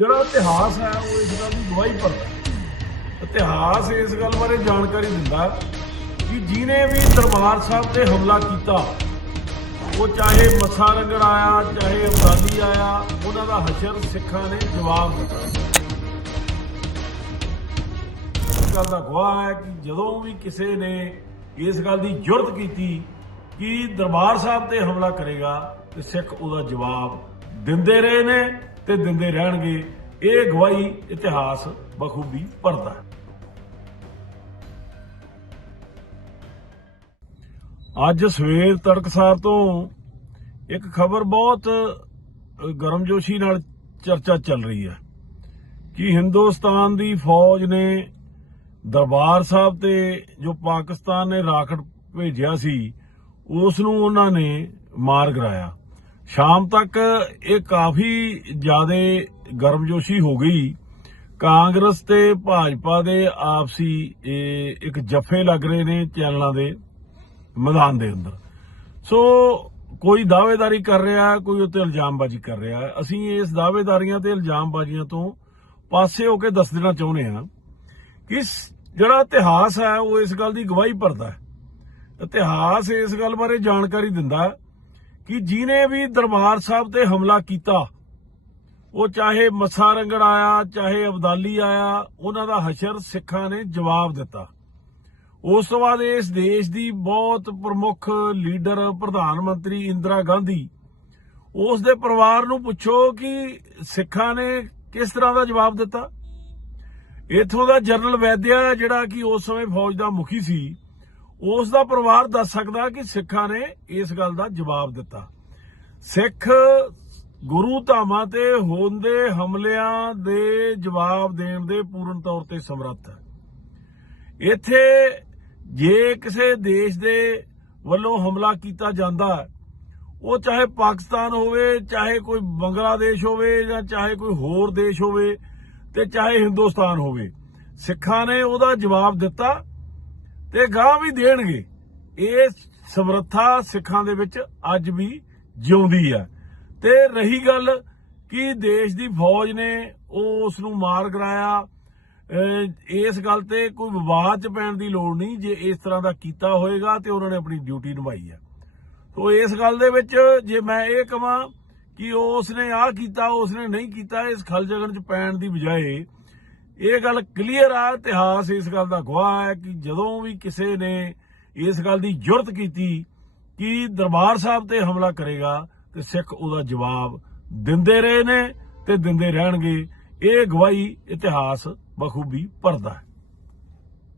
ਜਿਹੜਾ ਇਤਿਹਾਸ ਹੈ ਉਹ ਇਸ ਗੱਲ ਦੀ ਗਵਾਹੀ ਭਰਦਾ ਇਤਿਹਾਸ ਇਸ ਗੱਲ ਬਾਰੇ ਜਾਣਕਾਰੀ ਦਿੰਦਾ ਕਿ ਜਿਨੇ ਵੀ ਦਰਬਾਰ ਸਾਹਿਬ ਤੇ ਹਮਲਾ ਕੀਤਾ ਉਹ ਚਾਹੇ ਮੱਥਾ ਰੰਗੜ ਆਇਆ ਚਾਹੇ ਅਬਦਾਲੀ ਆਇਆ ਉਹਨਾਂ ਦਾ ਹਸ਼ਰ ਸਿੱਖਾਂ ਨੇ ਜਵਾਬ ਦਿੱਤਾ ਗੱਲ ਦਾ ਗਵਾਹ ਹੈ ਕਿ ਜਦੋਂ ਵੀ ਕਿਸੇ ਨੇ ਇਸ ਗੱਲ ਦੀ ਜੁਰਤ ਕੀਤੀ ਕਿ ਦਰਬਾਰ ਸਾਹਿਬ ਤੇ ਹਮਲਾ ਕਰੇਗਾ ਤੇ ਸਿੱਖ ਉਹਦਾ ਜਵਾਬ ਦਿੰਦੇ ਰਹੇ ਨੇ ਤੇ ਦਿੰਦੇ ਰਹਿਣਗੇ ਇਹ ਗਵਾਹੀ ਇਤਿਹਾਸ ਬਖੂਬੀ ਪਰਦਾ ਅੱਜ ਸਵੇਰ ਤੜਕਸਾਰ ਤੋਂ ਇੱਕ ਖਬਰ ਬਹੁਤ ਗਰਮਜੋਸ਼ੀ ਨਾਲ ਚਰਚਾ ਚੱਲ ਰਹੀ ਹੈ ਕਿ ਹਿੰਦੁਸਤਾਨ ਦੀ ਫੌਜ ਨੇ ਦਰਬਾਰ ਸਾਹਿਬ ਤੇ ਜੋ ਪਾਕਿਸਤਾਨ ਨੇ ਰਾਕਟ ਭੇਜਿਆ ਸੀ ਉਸ ਨੂੰ ਉਹਨਾਂ ਨੇ ਮਾਰ ਗਰਾਇਆ ਸ਼ਾਮ ਤੱਕ ਇਹ ਕਾਫੀ ਜ਼ਿਆਦਾ ਗਰਮਜੋਸ਼ੀ ਹੋ ਗਈ ਕਾਂਗਰਸ ਤੇ ਭਾਜਪਾ ਦੇ ਆਪਸੀ ਇਹ ਇੱਕ ਜੱਫੇ ਲੱਗ ਰਹੇ ਨੇ ਚੈਨਲਾਂ ਦੇ ਮੈਦਾਨ ਦੇ ਅੰਦਰ ਸੋ ਕੋਈ ਦਾਅਵੇਦਾਰੀ ਕਰ ਰਿਹਾ ਕੋਈ ਉੱਤੇ ਇਲਜ਼ਾਮਬਾਜ਼ੀ ਕਰ ਰਿਹਾ ਅਸੀਂ ਇਸ ਦਾਅਵੇਦਾਰੀਆਂ ਤੇ ਇਲਜ਼ਾਮਬਾਜ਼ੀਆਂ ਤੋਂ ਪਾਸੇ ਹੋ ਕੇ ਦੱਸ ਦੇਣਾ ਚਾਹੁੰਦੇ ਹਾਂ ਕਿ ਜਿਹੜਾ ਇਤਿਹਾਸ ਹੈ ਉਹ ਇਸ ਗੱਲ ਦੀ ਗਵਾਹੀ ਭਰਦਾ ਹੈ ਇਤਿਹਾਸ ਇਸ ਗੱਲ ਬਾਰੇ ਜਾਣਕਾਰੀ ਦਿੰਦਾ ਹੈ ਕਿ ਜਿਨੇ ਵੀ ਦਰਬਾਰ ਸਾਹਿਬ ਤੇ ਹਮਲਾ ਕੀਤਾ ਉਹ ਚਾਹੇ ਮਸਾ ਰੰਗੜ ਆਇਆ ਚਾਹੇ ਅਬਦਾਲੀ ਆਇਆ ਉਹਨਾਂ ਦਾ ਹਸ਼ਰ ਸਿੱਖਾਂ ਨੇ ਜਵਾਬ ਦਿੱਤਾ ਉਸ ਤੋਂ ਬਾਅਦ ਇਸ ਦੇਸ਼ ਦੀ ਬਹੁਤ ਪ੍ਰਮੁੱਖ ਲੀਡਰ ਪ੍ਰਧਾਨ ਮੰਤਰੀ ਇੰਦਰਾ ਗਾਂਧੀ ਉਸ ਦੇ ਪਰਿਵਾਰ ਨੂੰ ਪੁੱਛੋ ਕਿ ਸਿੱਖਾਂ ਨੇ ਕਿਸ ਤਰ੍ਹਾਂ ਦਾ ਜਵਾਬ ਦਿੱਤਾ ਇਥੋਂ ਦਾ ਜਨਰਲ ਵੈਦਿਆ ਜਿਹੜਾ ਕਿ ਉਸ ਸਮੇਂ ਫੌਜ ਦਾ ਮੁਖੀ ਸੀ ਉਸ ਦਾ ਪਰਿਵਾਰ ਦੱਸ ਸਕਦਾ ਕਿ ਸਿੱਖਾਂ ਨੇ ਇਸ ਗੱਲ ਦਾ ਜਵਾਬ ਦਿੱਤਾ ਸਿੱਖ ਗੁਰੂ ਧਾਮਾਂ ਤੇ ਹੁੰਦੇ ਹਮਲਿਆਂ ਦੇ ਜਵਾਬ ਦੇਣ ਦੇ ਪੂਰਨ ਤੌਰ ਤੇ ਸਮਰੱਥ ਹੈ ਇੱਥੇ ਜੇ ਕਿਸੇ ਦੇਸ਼ ਦੇ ਵੱਲੋਂ ਹਮਲਾ ਕੀਤਾ ਜਾਂਦਾ ਉਹ ਚਾਹੇ ਪਾਕਿਸਤਾਨ ਹੋਵੇ ਚਾਹੇ ਕੋਈ ਬੰਗਲਾਦੇਸ਼ ਹੋਵੇ ਜਾਂ ਚਾਹੇ ਕੋਈ ਹੋਰ ਦੇਸ਼ ਹੋਵੇ ਤੇ ਚਾਹੇ ਹਿੰਦੁਸਤਾਨ ਹੋਵੇ ਸਿੱਖਾਂ ਨੇ ਉਹਦਾ ਜਵਾਬ ਦਿੱਤਾ ਤੇ ਗਾਂ ਵੀ ਦੇਣਗੇ ਇਹ ਸਮਰੱਥਾ ਸਿੱਖਾਂ ਦੇ ਵਿੱਚ ਅੱਜ ਵੀ ਜਿਉਂਦੀ ਆ ਤੇ ਰਹੀ ਗੱਲ ਕਿ ਦੇਸ਼ ਦੀ ਫੌਜ ਨੇ ਉਸ ਨੂੰ ਮਾਰ ਕਰਾਇਆ ਇਸ ਗੱਲ ਤੇ ਕੋਈ ਵਿਵਾਦ ਚ ਪੈਣ ਦੀ ਲੋੜ ਨਹੀਂ ਜੇ ਇਸ ਤਰ੍ਹਾਂ ਦਾ ਕੀਤਾ ਹੋਏਗਾ ਤੇ ਉਹਨਾਂ ਨੇ ਆਪਣੀ ਡਿਊਟੀ ਨਿਭਾਈ ਆ ਸੋ ਇਸ ਗੱਲ ਦੇ ਵਿੱਚ ਜੇ ਮੈਂ ਇਹ ਕਹਾਂ ਕਿ ਉਸ ਨੇ ਆ ਕੀਤਾ ਉਸ ਨੇ ਨਹੀਂ ਕੀਤਾ ਇਸ ਖਲਜਗਣ ਚ ਪੈਣ ਦੀ ਬਜਾਏ ਇਹ ਗੱਲ ਕਲੀਅਰ ਆ ਇਤਿਹਾਸ ਇਸ ਗੱਲ ਦਾ ਗਵਾਹ ਹੈ ਕਿ ਜਦੋਂ ਵੀ ਕਿਸੇ ਨੇ ਇਸ ਗੱਲ ਦੀ ਜੁਰਤ ਕੀਤੀ ਕਿ ਦਰਬਾਰ ਸਾਹਿਬ ਤੇ ਹਮਲਾ ਕਰੇਗਾ ਤੇ ਸਿੱਖ ਉਹਦਾ ਜਵਾਬ ਦਿੰਦੇ ਰਹੇ ਨੇ ਤੇ ਦਿੰਦੇ ਰਹਿਣਗੇ ਇਹ ਗਵਾਹੀ ਇਤਿਹਾਸ ਬਖੂਬੀ ਪਰਦਾ ਹੈ